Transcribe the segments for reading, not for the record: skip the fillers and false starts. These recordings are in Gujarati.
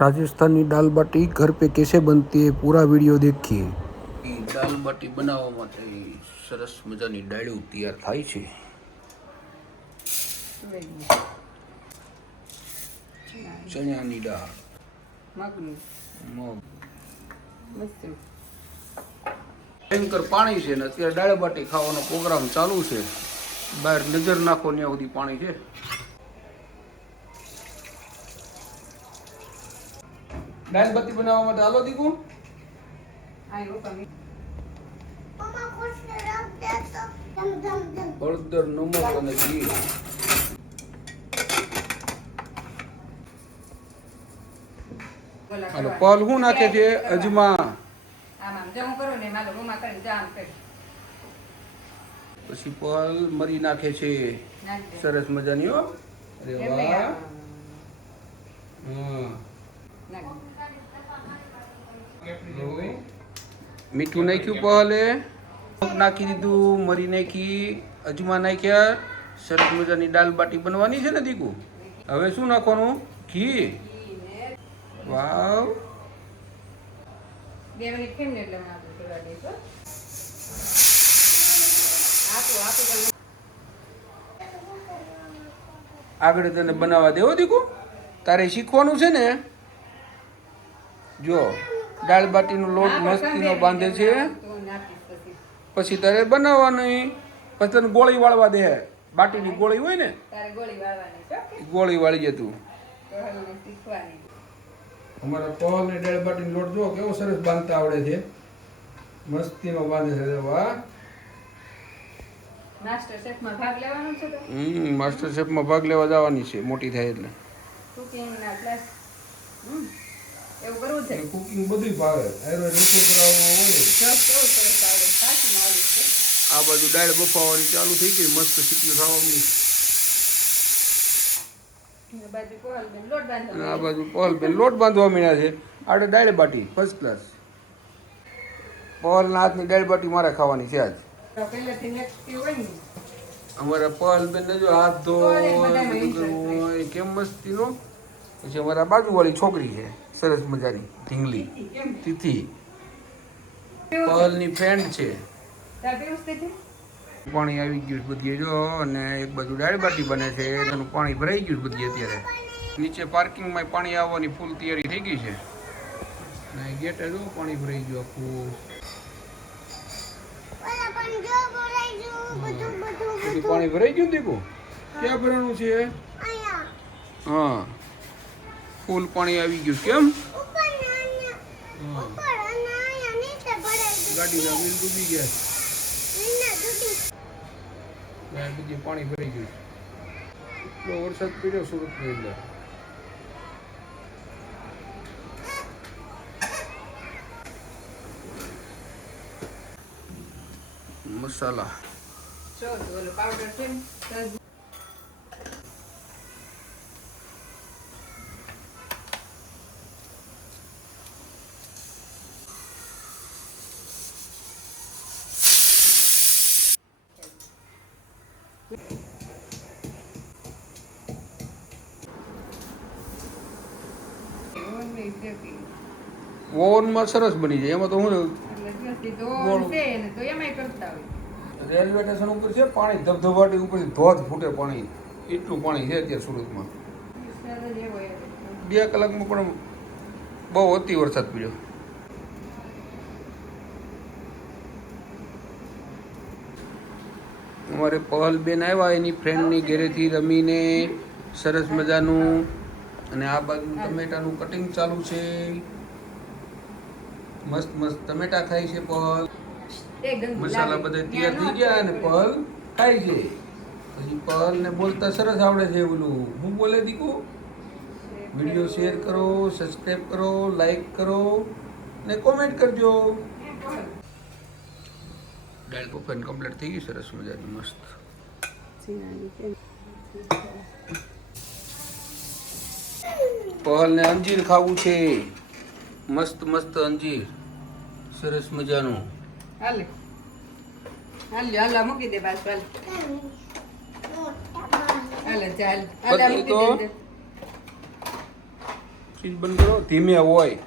राजस्थानी दाल बाटी घर पे कैसे बनती है पूरा वीडियो देखिए। દાલ બાટી બનાવવા માટે સરસ મજાની ડાળીઓ તૈયાર થાય છે। ચણાની દાળ, મગ, ભયંકર પાણી છે ને અત્યારે દાળ બાટી ખાવાનો પ્રોગ્રામ ચાલુ છે। બહાર નજર નાખો ત્યાં સુધી પાણી છે। દાળ બાટી બનાવવા માટે હાલો દીકુ હળદર, નમક અને ઘી। હાલો પલ શું નાખે છે? અજમા, પછી પલ મરી નાખે છે સરસ મજાની હો। અરે વાહ, મીઠું નાખ્યું, પહલે નાખી દીધું, મરી નાખી, અજમા નાખ્યા। સરસ મજાની દાલ બાટી બનવાની છે ને દીકુ। હવે શું નાખવાનું? ઘી। વાવ, આગળ તને બનાવવા દેવો દીકુ, તારે શીખવાનું છે ને। જો દાળ બાટીનો લોટ મસ્તીનો બાંધે છે, પછી તારે બનાવવાની, પછી તને ગોળી વાળવા દે। બાટીની ગોળી હોય ને, ગોળી વાળી જે તું। અમારા પહલ ને દાળ બાટીનો લોટ જો કેવો સરસ બાંધતા આવડે છે, મસ્તીનો બાંધે છે। વાહ, માસ્ટર શેફમાં ભાગ લેવાનો છે તો? માસ્ટર શેફમાં ભાગ લેવા જવાની છે મોટી થાય એટલે। કુકિંગના ક્લાસ એવું કરવું છે? કુકિંગ બધું ભાવે, એરો રસોઈ કરાવવાનો હોય। આ બાજુ દાળ બફાવાની ચાલુ થઈ ગઈ, મસ્ત સીટીઓ થવાની। આ બાજુ પહલ બેન લોટ બાંધવા માંડ્યા છે। આડે દાળ બાટી ફર્સ્ટ ક્લાસ। પહલના હાથની દાળ બાટી મારે ખાવાની છે આજ। અમારા પહલ બેન ને જો હાથ ધોય કેમ મસ્તીનો। પછી અમારા બાજુવાળી છોકરી છે સરસ મજાની ઢીંગલી તિથિ, પહલની ફ્રેન્ડ છે। પાણી આવી ગયું બધી જો, અને એક બાજુ દાળ બાટી બને છે, એનું પાણી ભરાઈ ગયું બધી। અત્યારે નીચે પાર્કિંગમાં પાણી આવવાની ફૂલ તૈયારી થઈ ગઈ છે, ને ગેટે જો પાણી ભરાઈ ગયું આખું। બધું પાણી ભરાઈ ગયું દીકુ? ક્યાં ભરાનું છે? હા, ફૂલ પાણી આવી ગયું। કેમ? ગાડીના વ્હીલ ડૂબી ગયા, બધી પાણી ભરાઈ ગયું। એટલો વરસાદ પડ્યો સુરતની અંદર। મસાલા પાવડર છે, ઓવનમાં સરસ બની જાય। એમાં તો હું રેલવે સ્ટેશન ઉપર છે પાણી ધબધબાટી ઉપર ધોધ ફૂટે પાણી, એટલું પાણી છે અત્યારે સુરતમાં। 2 કલાકમાં પણ બહુ અતિ વરસાદ પડ્યો। અમારે પહલ બેન આવ્યા એની ફ્રેન્ડની ઘરેથી રમીને સરસ મજાનું, અને આ બાજુ ટમેટાનું કટિંગ ચાલુ છે। મસ્ત મસ્ત ટમેટા ખાય છે પહલ। મસાલા બધા તૈયાર થઈ ગયા અને પહલ ખાય છે। પછી પહલ ને બોલતા સરસ આવડે છે। ઓલું હું બોલે દીકુ? વિડીયો શેર કરો, સબસ્ક્રાઈબ કરો, લાઈક કરો ને કોમેન્ટ કરજો। દાળ બફાઈને કમ્પ્લીટ થઈ ગઈ સરસ મજાની મસ્ત। પહલ ને અંજીર ખાવું છે, મસ્ત મસ્ત અંજીર સરસ મજાનું। હાલે હાલ હાલ મૂકી દે બસ હાલ હાલે ચાલ હાલ મૂકી દે। ચીજ બંધ કરો, ધીમે હોય.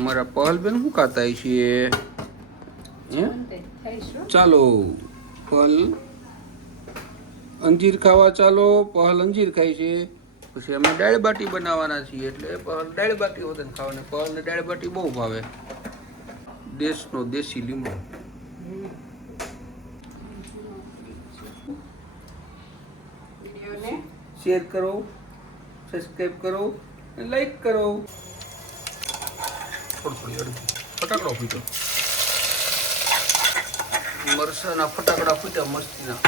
અમારા પહલબેન શું ખાતા છીએ? ચાલો પહલ અંજીર ખાવા ચાલો. પહલ અંજીર ખાય છે. પછી અમે દાળ બાટી બનાવવાના છીએ એટલે પહલ દાળ બાટી વતન ખાવાને. પહલને દાળ બાટી બહુ ભાવે. દેશનો દેશી લીમડો. શેર કરો, સબસ્ક્રાઇબ કરો, લાઈક કરો. થોડી ફટાકડો ફૂટ્યો, મરસાના ફટાકડા ફૂટ્યા મસ્તીના.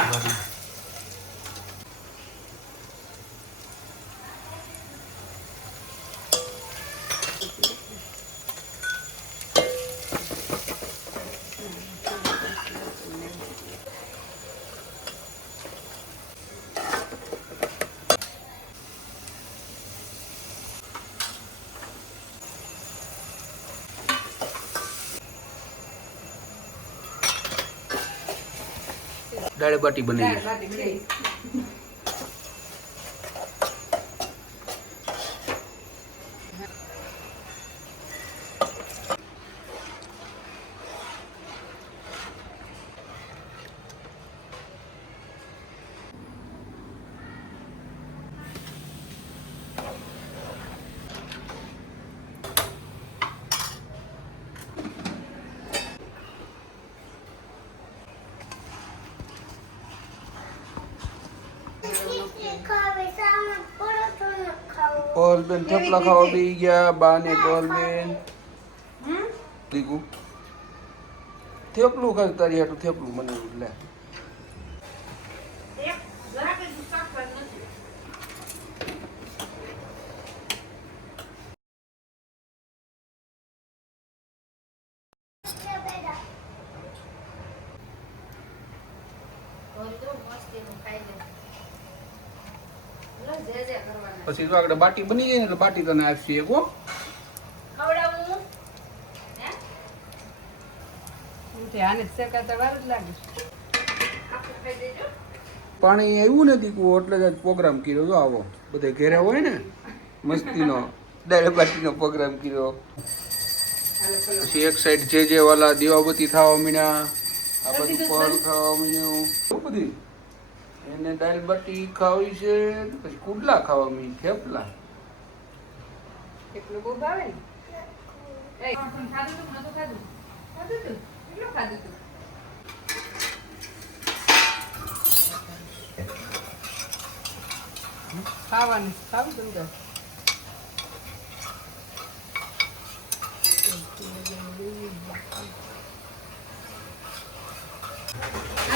દાળ બાટી બની ગઈ. પહલબેન થેપલા ખાવા બેસી ગયા. બા ને પહલબેન દીકુ થેપલું ખાય. તારી હાટું થેપલું બનાવ્યું. લે પછી જો આગળ બાટી બની જાય ને એટલે બાટી તને આપશે એક. પાણી આવ્યું ને દીકું એટલે જ પ્રોગ્રામ કર્યો. જો આવો બધા ઘેરે હોય ને મસ્તીનો દાળ બાટીનો પ્રોગ્રામ કર્યો. પછી એક સાઈડ જે વાલા દીવાબત્તી થવા મીણ્યા. આ બધું પહલ ખાવા મીણ્યું. બધી એને દાળ બાટી ખાવી છે. પછી કુડલા ખાવા મી થેપલા. એટલું બહુ ભાવે ને. ખાવાનું ખાવું સુંદર.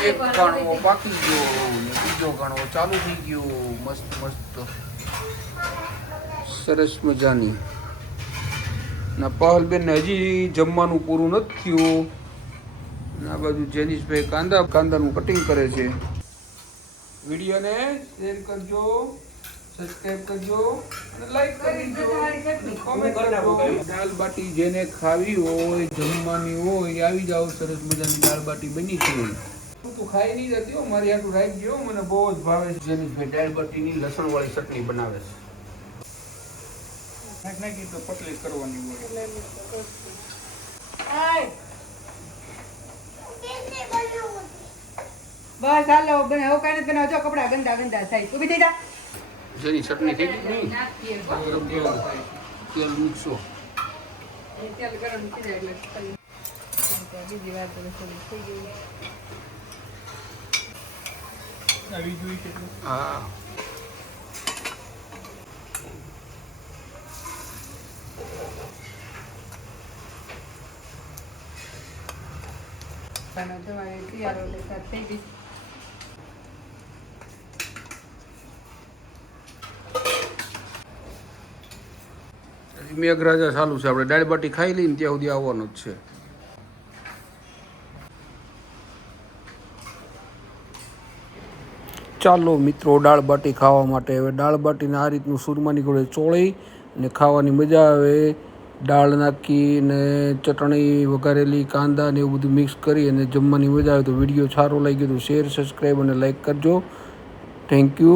એક કણવો પાકી ગયો, બીજો કણવો ચાલુ થઈ ગયો. મસ્ત મસ્ત સરસ મજાની. ના પહલબેન ને હજી જમવાનું પૂરું નથી થયું. આ બાજુ જેનીશભાઈ કાંદાનું કટિંગ કરે છે. વિડીયોને શેર કરજો, સબસ્ક્રાઇબ કરજો અને લાઈક કરજો, કોમેન્ટ કરજો. દાળ બાટી જેને ખાવી હોય, જમવાની હોય, આવી જાઓ. સરસ મજાની દાળ બાટી બની છે. તું ખાઈ નહીં જતી હો, મારી આટલું રાખજો. મને બહુ જ ભાવે છે. જેની દાળ બાટીની લસણ વાળી ચટણી બનાવે છે. નાખી તો પતલી કરવાની હોય. બસ હાલો હવે કઈ નથી બનાવજો. કપડા ગંદા ગંદા થાય. ઉભી થઈ જા. જેની ચટણી થઈ ગઈ તેલ મૂકશો. તેલ ગરમ થઈ જાય એટલે બીજી વાર તો થઈ ગયું. હા મેઘરાજા ચાલુ છે. આપણે દાળ બાટી ખાઈ લઈને ત્યાં સુધી આવવાનું જ છે. ચાલો મિત્રો દાળ બાટી ખાવા માટે. હવે દાળ બાટીને આ રીતનું સુરમાની ગોળે ચોળી અને ખાવાની મજા આવે દાળ નાખી ને ચટણી વઘારેલી કાંદા ને એવું બધું મિક્સ કરી અને જમવાની મજા આવે. તો વિડીયો સારો લાગ્યો તો શેર, સબસ્ક્રાઈબ અને લાઈક કરજો. Thank you.